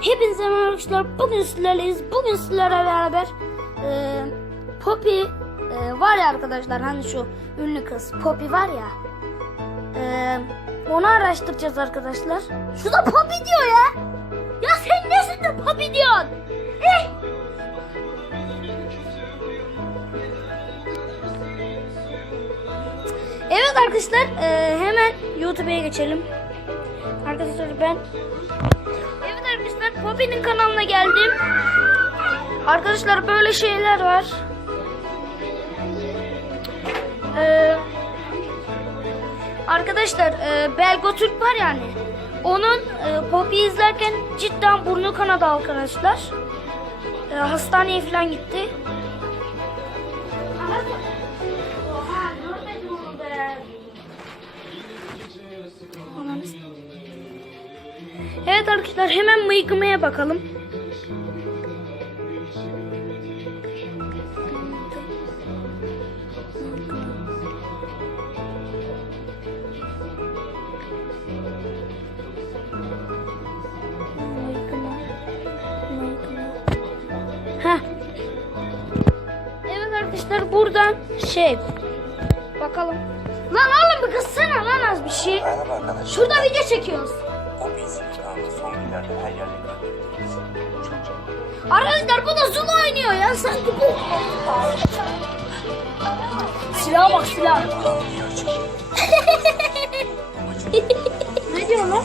Hepinize merhaba arkadaşlar. Bugün sizlerleyiz. Bugün sizlerle beraber e, Poppy e, var ya arkadaşlar hani şu ünlü kız Poppy var ya. E, onu araştıracağız arkadaşlar. Şu da Poppy diyor ya. Ya sen nesin de Poppy diyorsun? Eh! Evet arkadaşlar e, hemen YouTube'a geçelim. Arkadaşlar ben Poppy'nin kanalına geldim. Arkadaşlar böyle şeyler var. Ee, arkadaşlar e, Belgo Türk var yani. Onun e, Poppy izlerken cidden burnu kanadı arkadaşlar. E, hastaneye falan gitti. Evet arkadaşlar hemen mıykımaya bakalım. Heh. Evet arkadaşlar buradan şey bakalım. Lan oğlum bir kızsana lan az bir şey. Şurada video çekiyoruz. Bizim Arkadaşlar bu da Zula oynuyor ya sanki bu. Silah bak silah. ne diyor lan?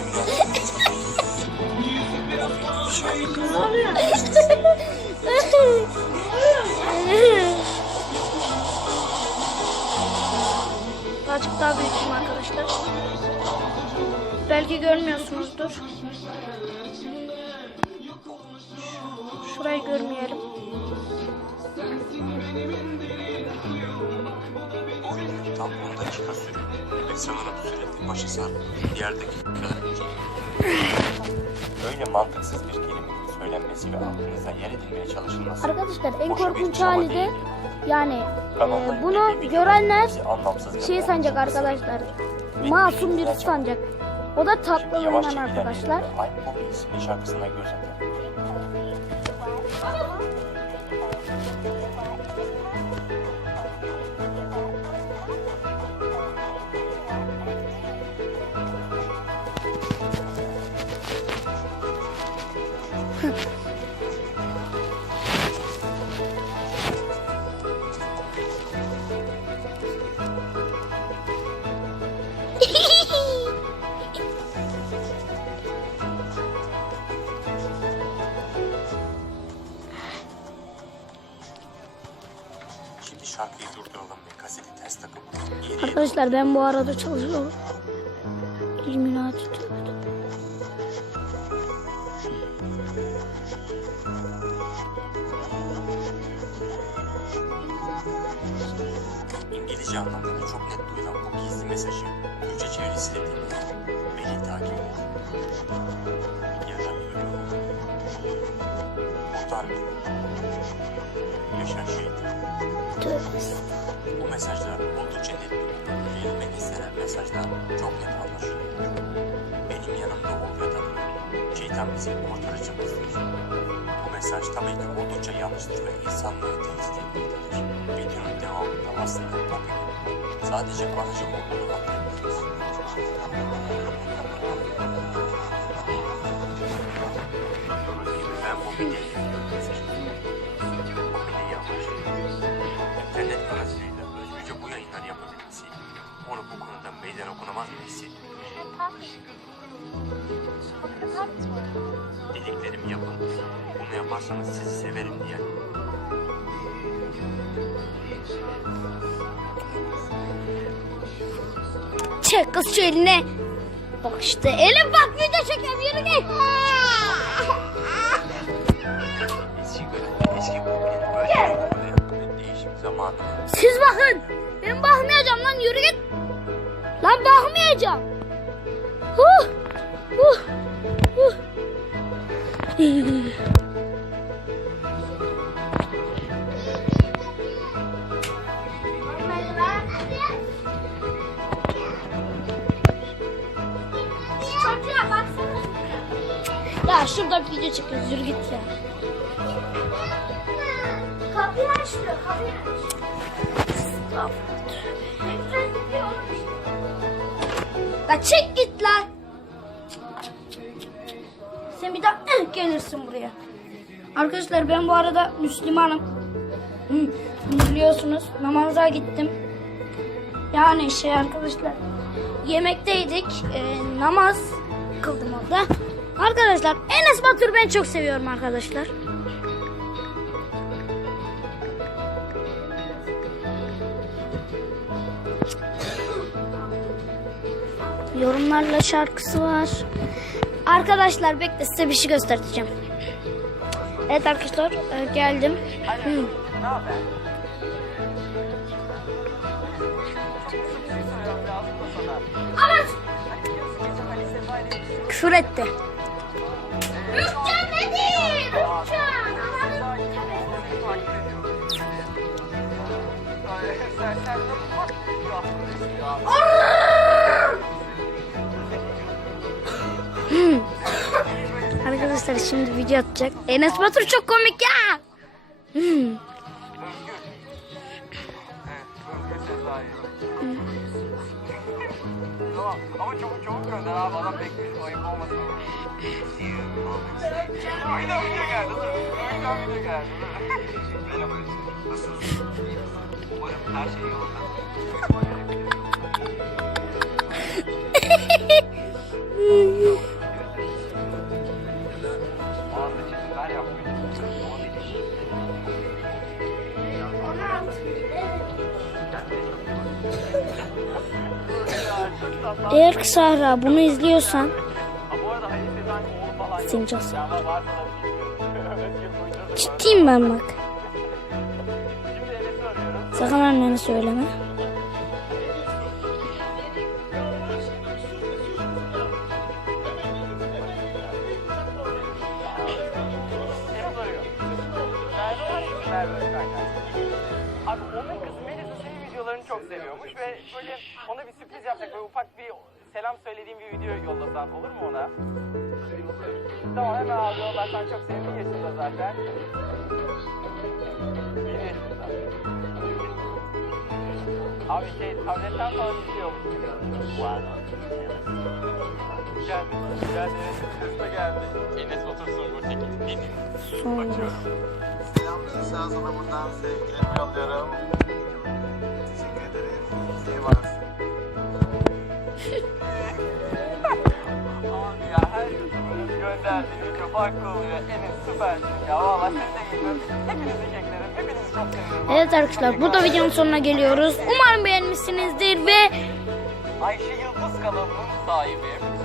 ne oluyor? Birazcık daha büyüteyim arkadaşlar. Belki görmüyorsunuzdur. Şurayı görmeyelim. Tam 10 dakika sürüyor. Ve sanırım sürekli başı sardı. Diğer dakikalar Böyle mantıksız bir kelimenin söylenmesi ve aklınıza yer edilmeye çalışılması. Arkadaşlar en korkunç hali de yani e, bunu görenler şey sanacak olumsuz arkadaşlar. Masum birisi sanacak. O da tatlılığından yavaşça arkadaşlar. ilerleyelim ve Ay Poppy isimli şarkısına göz atalım. Şimdi şarkıyı durduralım ve kaseti ters takıp Arkadaşlar ben bu arada çalışıyorum. İlluminati tövbe. İngilizce anlamda da çok net duyulan bu gizli mesajı Türkçe çevirisiyle dinleyin. Beni takip et. Ya da ölüm. Kurtar beni. Yaşar şeytan. Tövbe. Bu mesajlar oldukça net verilmek istenen mesajlar çok net anlaşılıyor. Benim yanımda ol ya da öl. Şeytan bizim kurtarıcımızdır. Bu mesaj tabii ki oldukça yanlıştır ve insanlığı tehdit etmektedir. Videonun devamında aslında Poppy'nin sadece aracı olduğunu anlayabiliriz. Okunamaz bir hissediyor. Dediklerimi yapın. Bunu yaparsanız sizi severim diye. Çek kız şu eline. Bak işte elim bak video çekiyorum yürü git. Eski eski böyle değişim zamanı. Siz bakın. Ben bakmayacağım lan yürü git. Lan bakmayacağım. Huh. Huh. Huh. Ya şurada video çekiyoruz yürü git ya. Kapıyı açtı kapıyı aç. La çek git lan. Sen bir daha gelirsin buraya. Arkadaşlar ben bu arada Müslümanım. Biliyorsunuz namaza gittim. Yani şey arkadaşlar yemekteydik. e, namaz kıldım orada. Arkadaşlar Enes Batur ben çok seviyorum arkadaşlar. Yorumlarla şarkısı var. Arkadaşlar bekle size bir şey göstereceğim. Evet arkadaşlar e, geldim. Haber? Evet. Küfür etti. Rüçhan nedir? Rüçhan. Arkadaşlar şimdi video atacak. Enes Batur çok komik ya. Hmm. Ama yolunda. Eğer ki Sahra bunu izliyorsan seni çok. Ciddiyim ben bak. Sakın annene söyleme. Abi onun çok seviyormuş ve böyle ona bir sürpriz yapacak. Böyle ufak bir selam söylediğim bir video yollasan olur mu ona? Tamam hemen abi yollarsan çok sevdiğim yaşında zaten. Bir yaşında. Abi şey tabletten falan izliyormuş. Geldi. Geldi. Sesime geldi. Enes otursun Gültekin. Benim. Sonra. Selam Nisa sana buradan sevgilerimi yolluyorum. Abi ya farklı oluyor. Enes süpersin ya. Valla seni de geliyorum. Hepinizi keklerim. Hepinizi çok seviyorum. Evet arkadaşlar burada videonun sonuna geliyoruz. Umarım beğenmişsinizdir ve Ayşe Yıldız kanalının sahibi.